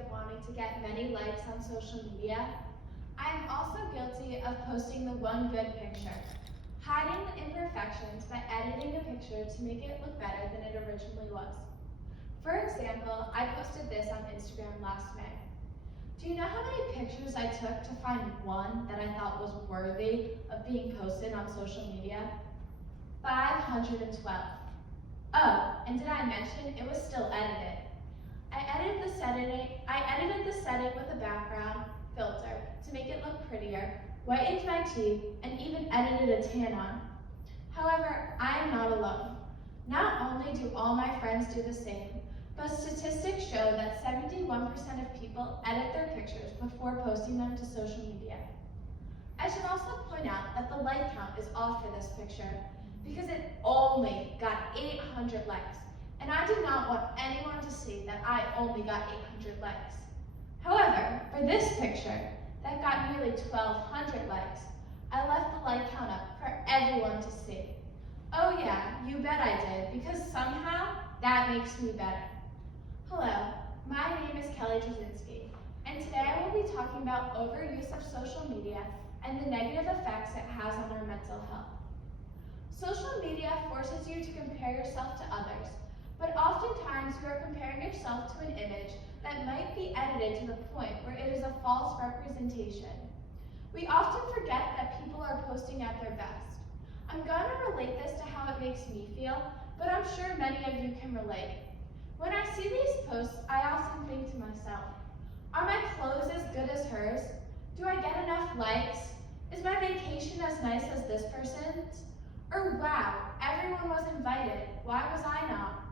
of wanting to get many likes on social media, I am also guilty of posting the one good picture, hiding the imperfections by editing a picture to make it look better than it originally was. For example, I posted this on Instagram last May. Do you know how many pictures I took to find one that I thought was worthy of being posted on social media? 512. Oh, and did I mention it was still edited? I edited the setting with a background filter to make it look prettier, whitened my teeth, and even edited a tan on. However, I am not alone. Not only do all my friends do the same, but statistics show that 71% of people edit their pictures before posting them to social media. I should also point out that the like count is off for this picture because it only got 800 likes, and I did not want anyone to see that I only got 800 likes. However, for this picture, that got nearly 1,200 likes, I left the like count up for everyone to see. Oh yeah, you bet I did, because somehow that makes me better. Hello, my name is Kelly Drzezinski, and today I will be talking about overuse of social media and the negative effects it has on our mental health. Social media forces you to compare yourself to others, but oftentimes you are comparing yourself to an image that might be edited to the point where it is a false representation. We often forget that people are posting at their best. I'm going to relate this to how it makes me feel, but I'm sure many of you can relate. When I see these posts, I often think to myself, are my clothes as good as hers? Do I get enough likes? Is my vacation as nice as this person's? Or wow, everyone was invited, why was I not?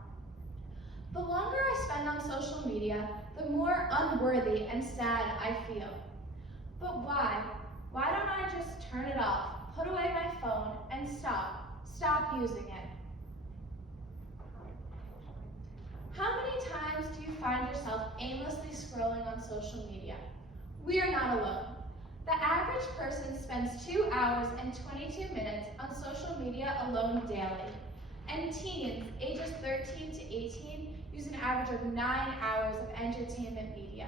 The longer I spend on social media, the more unworthy and sad I feel. But why? Why don't I just turn it off, put away my phone, and stop using it? How many times do you find yourself aimlessly scrolling on social media? We are not alone. The average person spends 2 hours and 22 minutes on social media alone daily, and teens ages 13 to 18 use an average of 9 hours of entertainment media.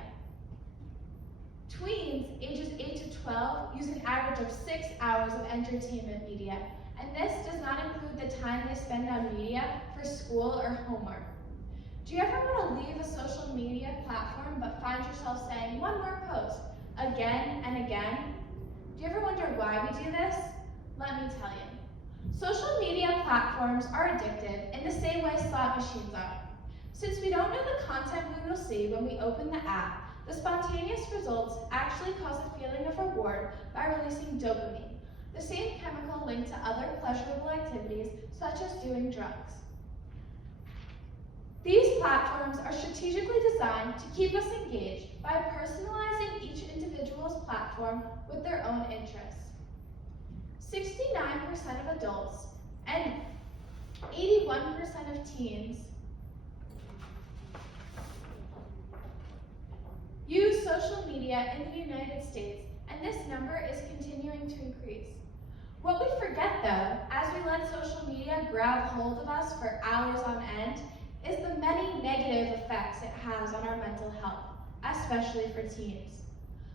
Tweens ages 8 to 12 use an average of 6 hours of entertainment media, and this does not include the time they spend on media for school or homework. Do you ever want to leave a social media platform but find yourself saying one more post again and again? Do you ever wonder why we do this? Let me tell you. Social media platforms are addictive in the same way slot machines are. Since we don't know the content we will see when we open the app, the spontaneous results actually cause a feeling of reward by releasing dopamine, the same chemical linked to other pleasurable activities such as doing drugs. These platforms are strategically designed to keep us engaged by personalizing each individual's platform with their own interests. 69% of adults and 81% of teens use social media in the United States, and this number is continuing to increase. What we forget though, as we let social media grab hold of us for hours on end, is the many negative effects it has on our mental health, especially for teens.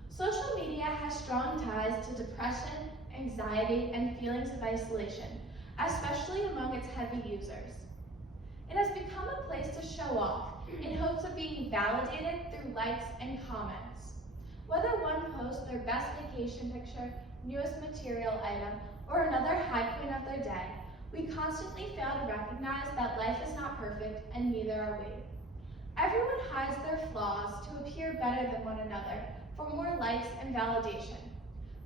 Social media has strong ties to depression, anxiety, and feelings of isolation, especially among its heavy users. It has become a place to show off in hopes of being validated through likes and comments. Whether one posts their best vacation picture, newest material item, or another high point of their day, we constantly fail to recognize that life is not perfect, and neither are we. Everyone hides their flaws to appear better than one another for more likes and validation.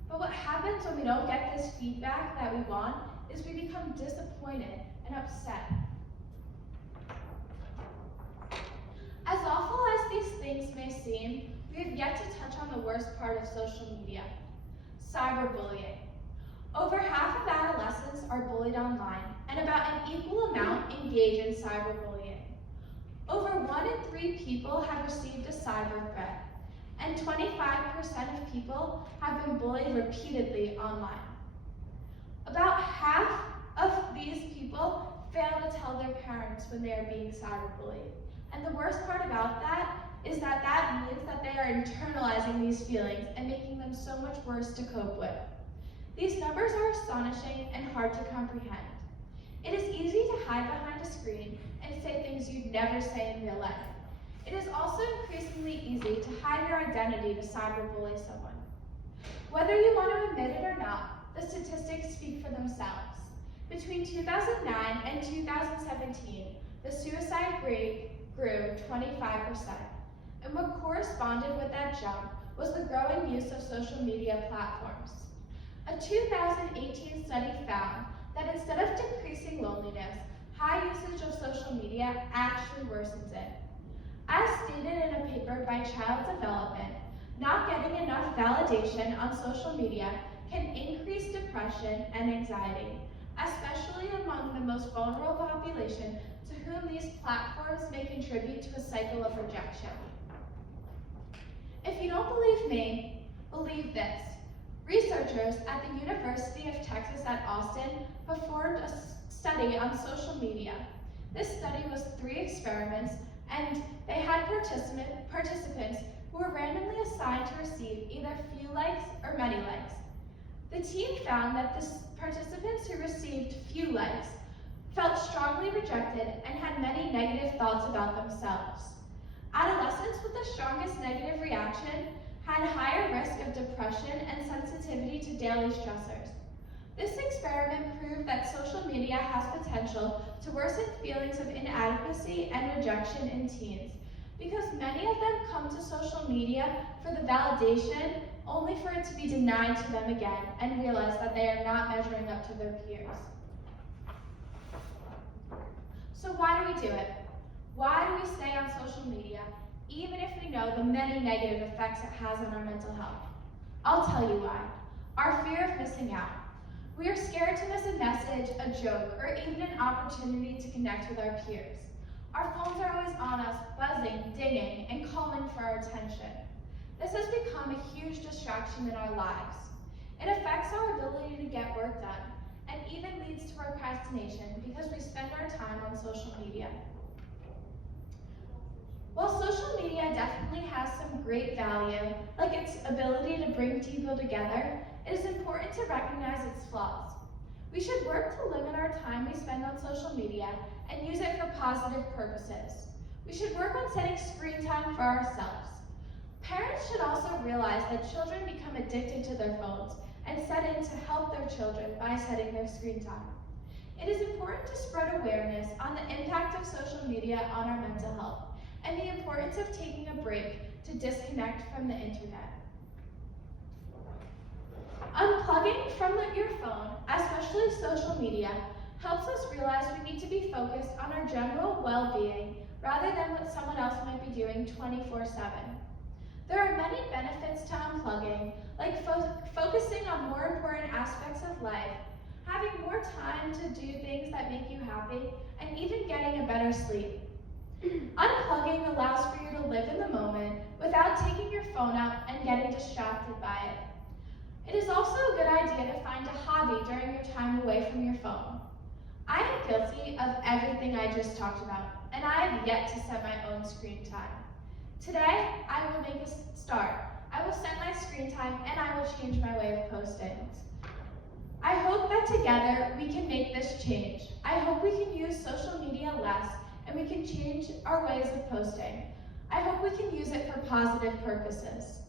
But what happens when we don't get this feedback that we want is we become disappointed and upset. As awful as these things may seem, we have yet to touch on the worst part of social media: cyberbullying. Over half of adolescents are bullied online, and about an equal amount engage in cyberbullying. Over 1 in 3 people have received a cyber threat, and 25% of people have been bullied repeatedly online. About half of these people fail to tell their parents when they are being cyberbullied. And the worst part about that is that that means that they are internalizing these feelings and making them so much worse to cope with. These numbers are astonishing and hard to comprehend. It is easy to hide behind a screen and say things you'd never say in real life. It is also increasingly easy to hide your identity to cyberbully someone. Whether you want to admit it or not, the statistics speak for themselves. Between 2009 and 2017, the suicide rate grew 25%. And what corresponded with that jump was the growing use of social media platforms. A 2018 study found that instead of decreasing loneliness, high usage of social media actually worsens it. As stated in a paper by Child Development, not getting enough validation on social media can increase depression and anxiety, especially among the most vulnerable population to whom these platforms may contribute to a cycle of rejection. If you don't believe me, believe this. Researchers at the University of Texas at Austin performed a study on social media. This study was 3 experiments, and they had participants who were randomly assigned to receive either few likes or many likes. The team found that the participants who received few likes felt strongly rejected and had many negative thoughts about themselves. Adolescents with the strongest negative reaction had higher risk of depression and sensitivity to daily stressors. This experiment proved that social media has potential to worsen feelings of inadequacy and rejection in teens, because many of them come to social media for the validation only for it to be denied to them again and realize that they are not measuring up to their peers. So why do we do it? Why do we stay on social media, even if we know the many negative effects it has on our mental health? I'll tell you why. Our fear of missing out. We are scared to miss a message, a joke, or even an opportunity to connect with our peers. Our phones are always on us, buzzing, dinging, and calling for our attention. This has become a huge distraction in our lives. It affects our ability to get work done, and even leads to procrastination because we spend our time on social media. While social media definitely has some great value, like its ability to bring people together, it is important to recognize its flaws. We should work to limit our time we spend on social media and use it for positive purposes. We should work on setting screen time for ourselves. Parents should also realize that children become addicted to their phones and set in to help their children by setting their screen time. It is important to spread awareness on the impact of social media on our mental health and the importance of taking a break to disconnect from the internet. Unplugging from your phone, especially social media, helps us realize we need to be focused on our general well-being rather than what someone else might be doing 24/7. There are many benefits to unplugging, like focusing on more important aspects of life, having more time to do things that make you happy, and even getting a better sleep. Unplugging allows for you to live in the moment without taking your phone out and getting distracted by it. It is also a good idea to find a hobby during your time away from your phone. I am guilty of everything I just talked about, and I have yet to set my own screen time. Today, I will make a start. I will set my screen time and I will change my way of posting. I hope that together we can make this change. I hope we can use social media less and we can change our ways of posting. I hope we can use it for positive purposes.